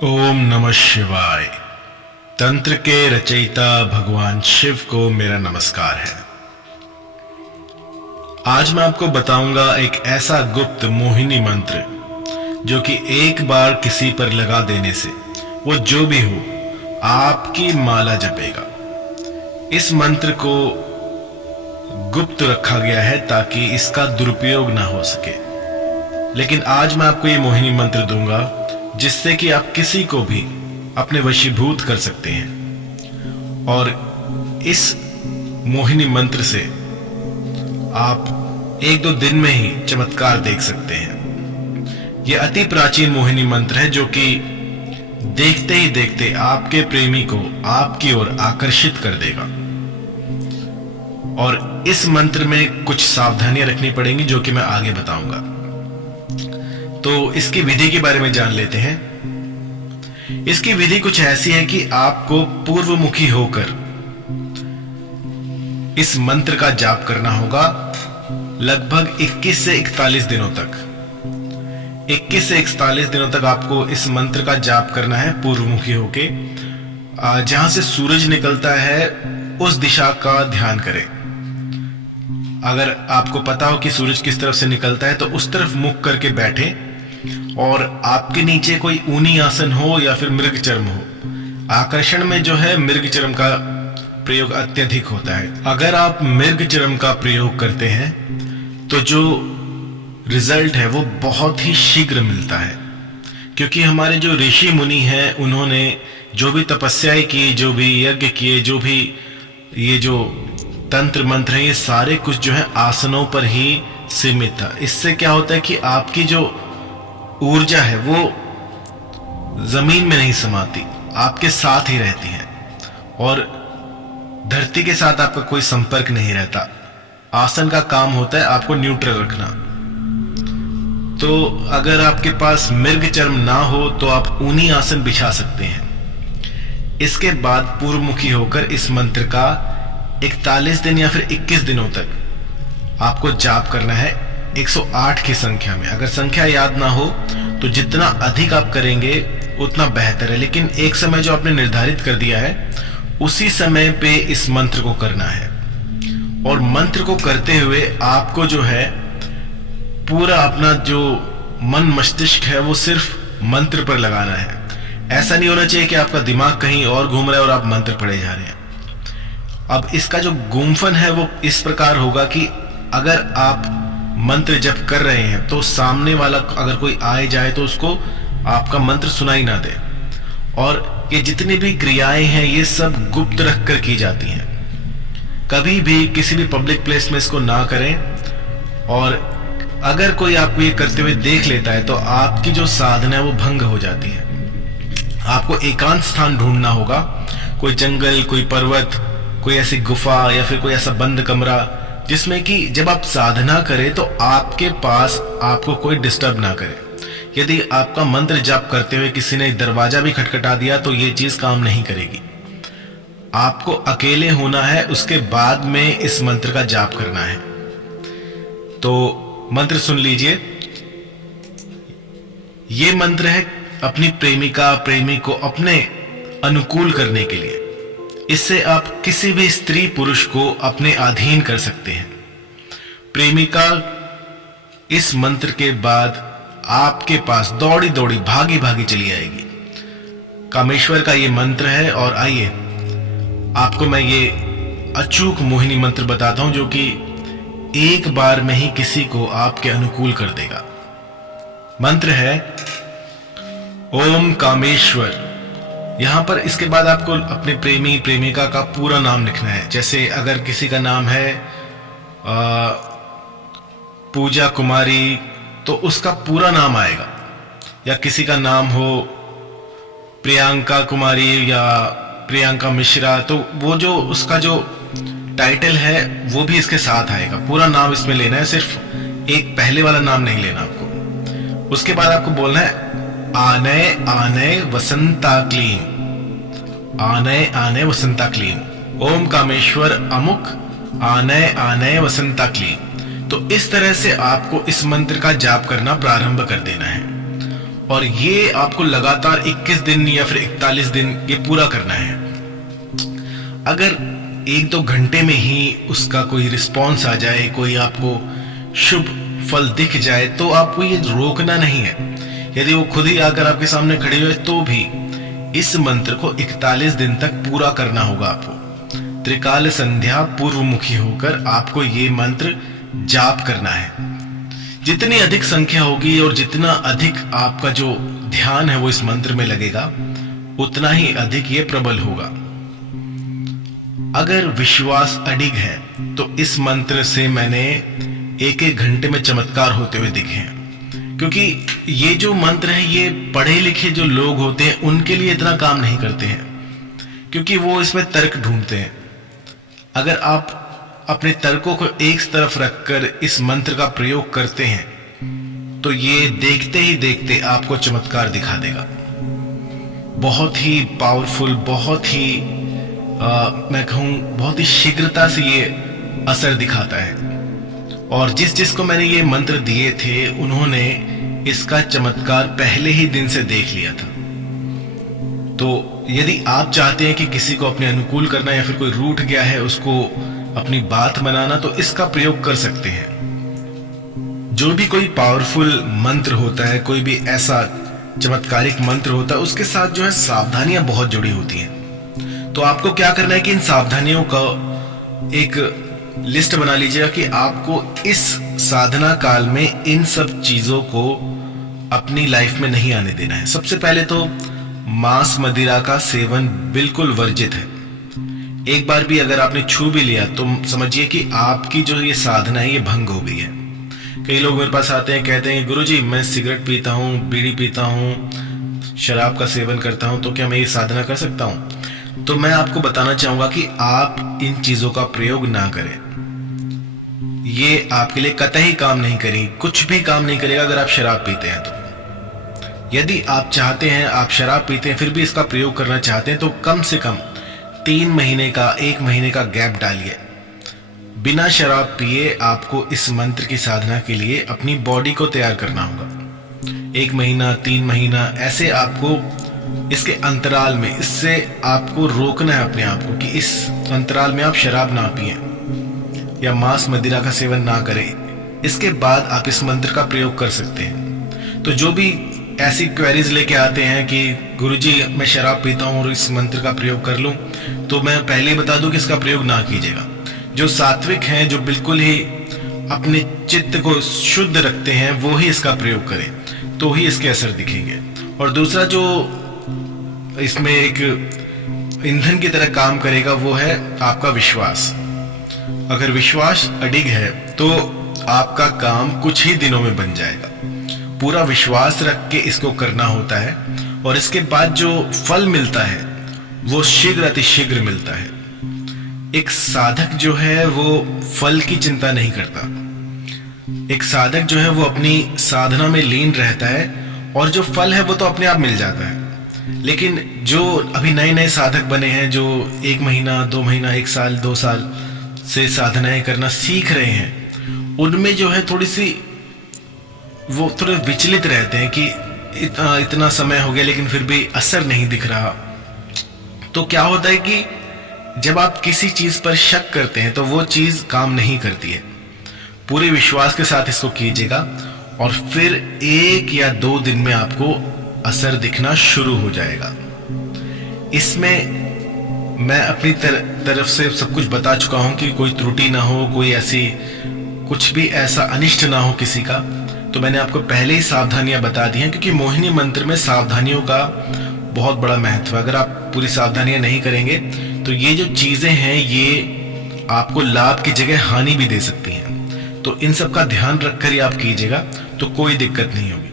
ओम नमः शिवाय। तंत्र के रचयिता भगवान शिव को मेरा नमस्कार है। आज मैं आपको बताऊंगा एक ऐसा गुप्त मोहिनी मंत्र जो कि एक बार किसी पर लगा देने से वो जो भी हो आपकी माला जपेगा। इस मंत्र को गुप्त रखा गया है ताकि इसका दुरुपयोग ना हो सके, लेकिन आज मैं आपको ये मोहिनी मंत्र दूंगा जिससे कि आप किसी को भी अपने वशीभूत कर सकते हैं। और इस मोहिनी मंत्र से आप एक दो दिन में ही चमत्कार देख सकते हैं। यह अति प्राचीन मोहिनी मंत्र है जो कि देखते ही देखते आपके प्रेमी को आपकी ओर आकर्षित कर देगा। और इस मंत्र में कुछ सावधानियां रखनी पड़ेंगी जो कि मैं आगे बताऊंगा। तो इसकी विधि के बारे में जान लेते हैं। इसकी विधि कुछ ऐसी है कि आपको पूर्वमुखी होकर इस मंत्र का जाप करना होगा लगभग 21 से 41 दिनों तक। 21 से 41 दिनों तक आपको इस मंत्र का जाप करना है पूर्वमुखी होके। जहां से सूरज निकलता है उस दिशा का ध्यान करें। अगर आपको पता हो कि सूरज किस तरफ से निकलता है तो उस तरफ मुख करके बैठें और आपके नीचे कोई ऊनी आसन हो या फिर मृगचर्म हो। आकर्षण में जो है मृगचर्म का प्रयोग अत्यधिक होता है। अगर आप मृगचर्म का प्रयोग करते हैं तो जो रिजल्ट है वो बहुत ही शीघ्र मिलता है, क्योंकि हमारे जो ऋषि मुनि हैं उन्होंने जो भी तपस्याएं की, जो भी यज्ञ किए, जो भी ये जो तंत्र मंत्र है, ये सारे कुछ जो है आसनों पर ही सीमित था। इससे क्या होता है कि आपकी जो ऊर्जा है वो जमीन में नहीं समाती, आपके साथ ही रहती है और धरती के साथ आपका कोई संपर्क नहीं रहता। आसन का काम होता है आपको न्यूट्रल रखना। तो अगर आपके पास मृगचर्म ना हो तो आप ऊनी आसन बिछा सकते हैं। इसके बाद पूर्वमुखी होकर इस मंत्र का 41 दिन या फिर 21 दिनों तक आपको जाप करना है 108 की संख्या में। अगर संख्या याद ना हो तो जितना अधिक आप करेंगे उतना बेहतर है, लेकिन एक समय जो आपने निर्धारित कर दिया है उसी समय पे इस मंत्र को करना है। और मंत्र को करते हुए आपको जो है पूरा अपना जो मन मस्तिष्क है वो सिर्फ मंत्र पर लगाना है। ऐसा नहीं होना चाहिए कि आपका दिमाग कहीं और घूम रहा है और आप मंत्र पढ़े जा रहे हैं। अब इसका जो गुम्फन है वो इस प्रकार होगा कि अगर आप मंत्र जप कर रहे हैं तो सामने वाला अगर कोई आए जाए तो उसको आपका मंत्र सुनाई ना दे। और ये जितनी भी क्रियाएं हैं ये सब गुप्त रखकर की जाती हैं। कभी भी किसी भी पब्लिक प्लेस में इसको ना करें। और अगर कोई आपको ये करते हुए देख लेता है तो आपकी जो साधना है वो भंग हो जाती है। आपको एकांत स्थान ढूंढना होगा, कोई जंगल, कोई पर्वत, कोई ऐसी गुफा या फिर कोई ऐसा बंद कमरा जिसमें कि जब आप साधना करें तो आपके पास आपको कोई डिस्टर्ब ना करे। यदि आपका मंत्र जाप करते हुए किसी ने दरवाजा भी खटखटा दिया तो ये चीज काम नहीं करेगी। आपको अकेले होना है, उसके बाद में इस मंत्र का जाप करना है। तो मंत्र सुन लीजिए। ये मंत्र है अपनी प्रेमिका प्रेमी को अपने अनुकूल करने के लिए। इससे आप किसी भी स्त्री पुरुष को अपने अधीन कर सकते हैं। प्रेमिका इस मंत्र के बाद आपके पास दौड़ी दौड़ी भागी भागी चली आएगी। कामेश्वर का ये मंत्र है। और आइए आपको मैं ये अचूक मोहिनी मंत्र बताता हूं जो कि एक बार में ही किसी को आपके अनुकूल कर देगा। मंत्र है ओम कामेश्वर। यहां पर इसके बाद आपको अपने प्रेमी प्रेमिका का पूरा नाम लिखना है। जैसे अगर किसी का नाम है पूजा कुमारी तो उसका पूरा नाम आएगा, या किसी का नाम हो प्रियंका कुमारी या प्रियंका मिश्रा तो वो जो उसका जो टाइटल है वो भी इसके साथ आएगा। पूरा नाम इसमें लेना है, सिर्फ एक पहले वाला नाम नहीं लेना आपको। उसके बाद आपको बोलना है आनय आनय वसंता क्लीम, आनय आनय वसंता क्लीम, ओम कामेश्वर अमुक आनय आनय वसंता क्लीम। तो इस तरह से आपको इस मंत्र का जाप करना प्रारंभ कर देना है। और ये आपको लगातार 21 दिन या फिर 41 दिन ये पूरा करना है। अगर 1-2 घंटे में ही उसका कोई रिस्पॉन्स आ जाए, कोई आपको शुभ फल दिख जाए, तो आपको ये रोकना नहीं है। यदि वो खुद ही आकर आपके सामने खड़ी हो तो भी इस मंत्र को 41 दिन तक पूरा करना होगा आपको। त्रिकाल संध्या पूर्वमुखी होकर आपको ये मंत्र जाप करना है। जितनी अधिक संख्या होगी और जितना अधिक आपका जो ध्यान है वो इस मंत्र में लगेगा, उतना ही अधिक ये प्रबल होगा। अगर विश्वास अडिग है तो इस मंत्र से मैंने 1-1 घंटे में चमत्कार होते हुए दिखे हैं। क्योंकि ये जो मंत्र है ये पढ़े लिखे जो लोग होते हैं उनके लिए इतना काम नहीं करते हैं, क्योंकि वो इसमें तर्क ढूंढते हैं। अगर आप अपने तर्कों को एक तरफ रखकर इस मंत्र का प्रयोग करते हैं तो ये देखते ही देखते आपको चमत्कार दिखा देगा। बहुत ही पावरफुल, बहुत ही मैं कहूं बहुत ही शीघ्रता से ये असर दिखाता है। और जिसको मैंने ये मंत्र दिए थे उन्होंने इसका चमत्कार पहले ही दिन से देख लिया था। तो यदि आप चाहते हैं कि किसी को अपने अनुकूल करना या फिर कोई रूठ गया है उसको अपनी बात मनाना, तो इसका प्रयोग कर सकते हैं। जो भी कोई पावरफुल मंत्र होता है, कोई भी ऐसा चमत्कारिक मंत्र होता है, उसके साथ जो है सावधानियां बहुत जुड़ी होती हैं। तो आपको क्या करना है कि इन सावधानियों का एक लिस्ट बना लीजिएगा कि आपको इस साधना काल में इन सब चीजों को अपनी लाइफ में नहीं आने देना है। सबसे पहले तो मांस मदिरा का सेवन बिल्कुल वर्जित है। एक बार भी अगर आपने छू भी लिया तो समझिए कि आपकी जो ये साधना है ये भंग हो गई है। कई लोग मेरे पास आते हैं, कहते हैं गुरुजी मैं सिगरेट पीता हूँ, बीड़ी पीता हूँ, शराब का सेवन करता हूँ, तो क्या मैं ये साधना कर सकता हूँ? तो मैं आपको बताना चाहूंगा कि आप इन चीजों का प्रयोग ना करें। ये आपके लिए कतई काम नहीं करेगी, कुछ भी काम नहीं करेगा अगर आप शराब पीते हैं तो। यदि आप चाहते हैं, आप शराब पीते हैं फिर भी इसका प्रयोग करना चाहते हैं, तो कम से कम 3 महीने का 1 महीने का गैप डालिए। बिना शराब पिए आपको इस मंत्र की साधना के लिए अपनी बॉडी को तैयार करना होगा। 1 महीना 3 महीना ऐसे आपको इसके अंतराल में, इससे आपको रोकना है अपने आप को कि इस अंतराल में आप शराब ना पिए या मांस मदिरा का सेवन ना करें। इसके बाद आप इस मंत्र का प्रयोग कर सकते हैं। तो जो भी ऐसी क्वेरीज लेके आते हैं कि गुरुजी मैं शराब पीता हूं और इस मंत्र का प्रयोग कर लूं, तो मैं पहले ही बता दूं कि इसका प्रयोग ना कीजिएगा। जो सात्विक हैं, जो बिल्कुल ही अपने चित्त को शुद्ध रखते हैं, वो ही इसका प्रयोग करें, तो ही इसके असर दिखेंगे। और दूसरा जो इसमें एक ईंधन की तरह काम करेगा वो है आपका विश्वास। अगर विश्वास अडिग है तो आपका काम कुछ ही दिनों में बन जाएगा। पूरा विश्वास रख के इसको करना होता है और इसके बाद जो फल मिलता है वो शीघ्र अतिशीघ्र मिलता है। एक साधक जो है वो फल की चिंता नहीं करता। एक साधक जो है वो अपनी साधना में लीन रहता है और जो फल है वो तो अपने आप मिल जाता है। लेकिन जो अभी नए नए साधक बने हैं, जो 1 महीना 2 महीना 1 साल 2 साल से साधनाएं करना सीख रहे हैं, उनमें जो है थोड़ी सी वो थोड़े विचलित रहते हैं कि इतना समय हो गया लेकिन फिर भी असर नहीं दिख रहा। तो क्या होता है कि जब आप किसी चीज पर शक करते हैं तो वो चीज काम नहीं करती है। पूरे विश्वास के साथ इसको कीजिएगा और फिर 1 या 2 दिन में आपको असर दिखना शुरू हो जाएगा। इसमें मैं अपनी तरफ से सब कुछ बता चुका हूं कि कोई त्रुटि ना हो, कोई ऐसी कुछ भी ऐसा अनिष्ट ना हो किसी का। तो मैंने आपको पहले ही सावधानियां बता दी हैं, क्योंकि मोहिनी मंत्र में सावधानियों का बहुत बड़ा महत्व है। अगर आप पूरी सावधानियां नहीं करेंगे तो ये जो चीजें हैं ये आपको लाभ की जगह हानि भी दे सकती हैं। तो इन सब का ध्यान रखकर ही आप कीजिएगा तो कोई दिक्कत नहीं होगी।